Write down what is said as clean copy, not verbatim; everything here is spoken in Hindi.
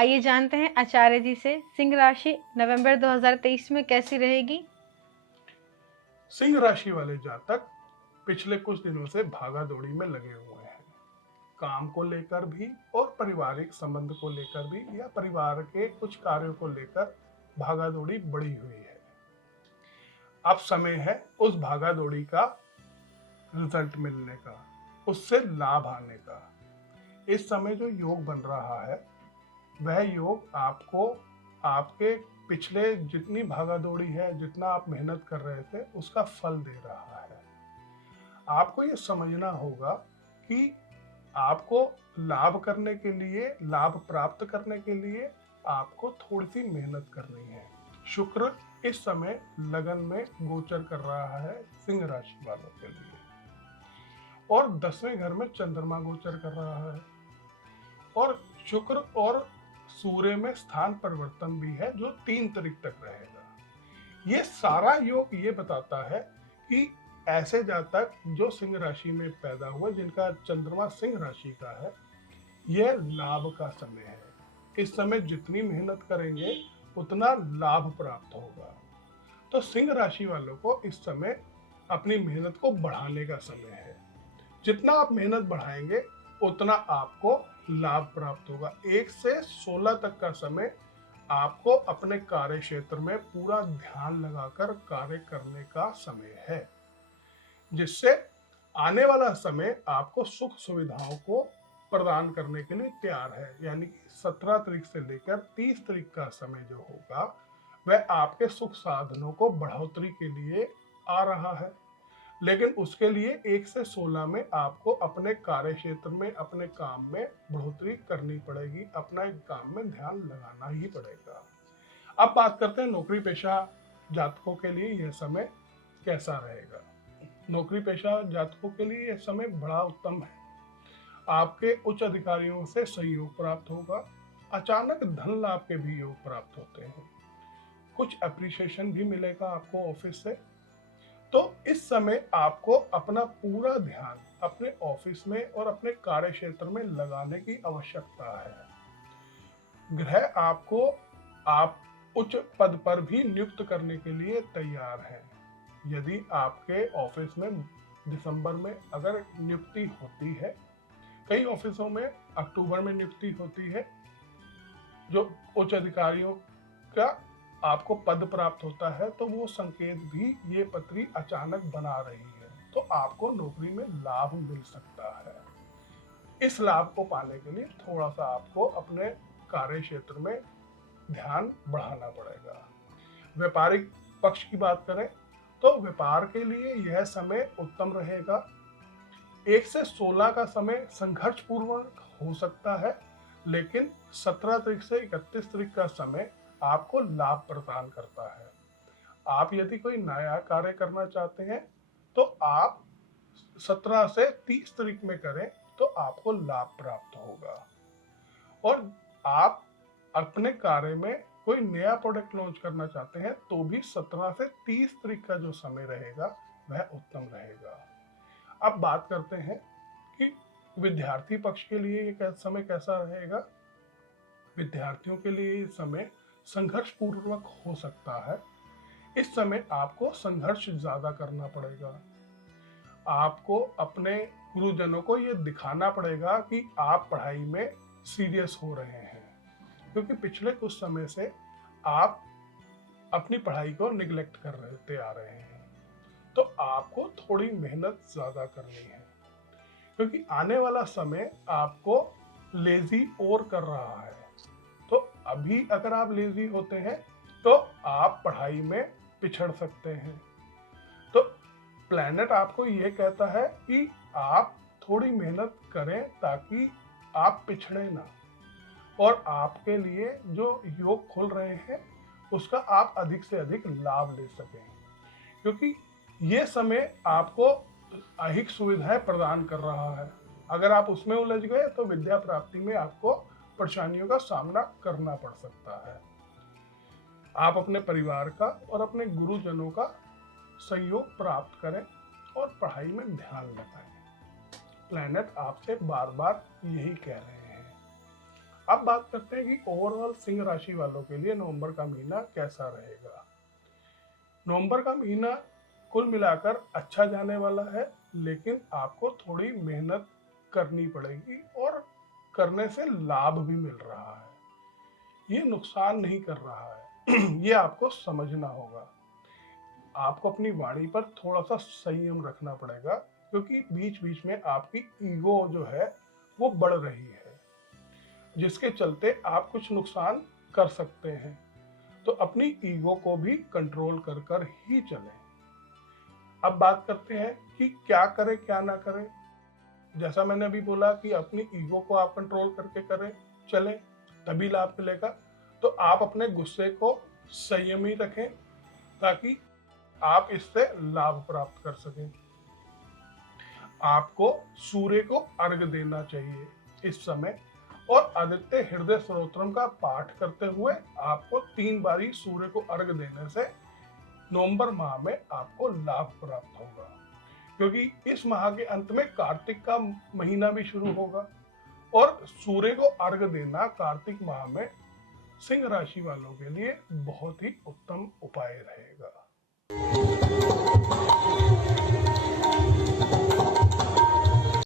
आइए जानते हैं आचार्य जी से सिंह राशि नवंबर 2023 में कैसी रहेगी। सिंह राशि वाले जातक पिछले कुछ दिनों से भागा दौड़ी में लगे हुए हैं। काम को लेकर भी और पारिवारिक संबंध को लेकर भी या परिवार के कुछ कार्यों को लेकर भागा दौड़ी बढ़ी हुई है। अब समय है उस भागा दौड़ी का रिजल्ट मिलने का, उससे लाभ आने का। इस समय जो योग बन रहा है वह योग आपको आपके पिछले जितनी भागा दौड़ी है, जितना आप मेहनत कर रहे थे, उसका फल दे रहा है। आपको ये समझना होगा कि आपको लाभ करने के लिए, लाभ प्राप्त करने के लिए आपको थोड़ी सी मेहनत करनी है। शुक्र इस समय लगन में गोचर कर रहा है सिंह राशि वालों के लिए, और 10वें घर में चंद्रमा गोचर कर रहा है, और शुक्र और सूर्य में स्थान परिवर्तन भी है जो 3 तारीख तक रहेगा। ये सारा योग ये बताता है कि ऐसे जातक जो सिंह राशि में पैदा हुए, जिनका चंद्रमा सिंह राशि का है, यह लाभ का समय है। इस समय जितनी मेहनत करेंगे उतना लाभ प्राप्त होगा। तो सिंह राशि वालों को इस समय अपनी मेहनत को बढ़ाने का समय है। जितना आप मेहनत बढ़ाएंगे उतना आपको लाभ प्राप्त होगा। 1 से 16 तक का समय आपको अपने कार्य क्षेत्र में पूरा ध्यान लगाकर कार्य करने का समय है, जिससे आने वाला समय आपको सुख सुविधाओं को प्रदान करने के लिए तैयार है। यानी कि 17 तारीख से लेकर 30 तारीख का समय जो होगा वह आपके सुख साधनों को बढ़ोतरी के लिए आ रहा है। लेकिन उसके लिए 1 से 16 में आपको अपने कार्य क्षेत्र में, अपने काम में बढ़ोतरी करनी पड़ेगी, अपना काम में ध्यान लगाना ही पड़ेगा। अब बात करते हैं नौकरी पेशा जातकों के लिए यह समय कैसा रहेगा। नौकरी पेशा जातकों के लिए यह समय बड़ा उत्तम है। आपके उच्च अधिकारियों से सहयोग प्राप्त होगा। अचानक धन लाभ के भी योग प्राप्त होते हैं। कुछ अप्रिसिएशन भी मिलेगा आपको ऑफिस से। तो इस समय आपको अपना पूरा ध्यान अपने ऑफिस में और अपने कार्य क्षेत्र में लगाने की आवश्यकता है। ग्रह आपको आप उच्च पद पर भी नियुक्त करने के लिए तैयार हैं। यदि आपके ऑफिस में दिसंबर में अगर नियुक्ति होती है, कई ऑफिसों में अक्टूबर में नियुक्ति होती है, जो उच्च अधिकारियों का आपको पद प्राप्त होता है, तो वो संकेत भी ये पत्री अचानक बना रही है, तो आपको नौकरी में लाभ मिल सकता है। इस लाभ को पाने के लिए थोड़ा सा आपको अपने कार्य क्षेत्र में ध्यान बढ़ाना पड़ेगा। व्यापारिक पक्ष की बात करें तो व्यापार के लिए यह समय उत्तम रहेगा। 1 से 16 का समय संघर्ष पूर्वक हो सकता है, लेकिन 17 तारीख से 31 तारीख का समय आपको लाभ प्रदान करता है। आप यदि कोई नया कार्य करना चाहते हैं तो आप 17 से 30 तारीख में करें तो आपको लाभ प्राप्त होगा। और आप अपने कार्य में कोई नया प्रोडक्ट लॉन्च करना चाहते हैं तो भी 17 से 30 तारीख का जो समय रहेगा वह उत्तम रहेगा। अब बात करते हैं कि विद्यार्थी पक्ष के लिए ये समय कैसा रहेगा। विद्यार्थियों के लिए ये समय संघर्ष पूर्वक हो सकता है। इस समय आपको संघर्ष ज्यादा करना पड़ेगा। आपको अपने गुरुजनों को ये दिखाना पड़ेगा कि आप पढ़ाई में सीरियस हो रहे हैं, क्योंकि पिछले कुछ समय से आप अपनी पढ़ाई को निगलेक्ट कर रहे आ रहे हैं। तो आपको थोड़ी मेहनत ज्यादा करनी है, क्योंकि आने वाला समय आपको लेजी और कर रहा है। तो अभी अगर आप लेजी होते हैं तो आप पढ़ाई में पिछड़ सकते हैं। तो प्लैनेट आपको ये कहता है कि आप थोड़ी मेहनत करें ताकि आप पिछड़े ना, और आपके लिए जो योग खुल रहे हैं उसका आप अधिक से अधिक लाभ ले सकें, क्योंकि ये समय आपको अधिक सुविधाएं प्रदान कर रहा है। अगर आप उसमें उलझ गए तो विद्या प्राप्ति में आपको परेशानियों का सामना करना पड़ सकता है। आप अपने परिवार का और अपने गुरुजनों का सहयोग प्राप्त करें और पढ़ाई में ध्यान लगाएं। प्लैनेट आपसे बार बार यही कह रहे हैं। अब बात करते हैं कि ओवरऑल सिंह राशि वालों के लिए नवंबर का महीना कैसा रहेगा। नवंबर का महीना कुल मिलाकर अच्छा जाने वाला है, लेकिन आपको थोड़ी मेहनत करनी पड़ेगी और करने से लाभ भी मिल रहा है। ये नुकसान नहीं कर रहा है ये आपको समझना होगा। आपको अपनी वाणी पर थोड़ा सा संयम रखना पड़ेगा, क्योंकि बीच बीच में आपकी ईगो जो है वो बढ़ रही है, जिसके चलते आप कुछ नुकसान कर सकते हैं। तो अपनी ईगो को भी कंट्रोल कर कर ही चलें। अब बात करते हैं कि क्या करें क्या ना करें। जैसा मैंने अभी बोला कि अपनी ईगो को आप कंट्रोल करके करें चलें, तभी लाभ मिलेगा। तो आप अपने गुस्से को संयमी रखें, ताकि आप इससे लाभ प्राप्त कर सकें। आपको सूर्य को अर्घ देना चाहिए इस समय, और आदित्य हृदय स्तोत्रम का पाठ करते हुए आपको 3 बारी सूर्य को अर्घ देने से नवंबर माह में आपको लाभ प्राप्त होगा, क्योंकि इस माह के अंत में कार्तिक का महीना भी शुरू होगा, और सूर्य को अर्घ देना कार्तिक माह में सिंह राशि वालों के लिए बहुत ही उत्तम उपाय रहेगा।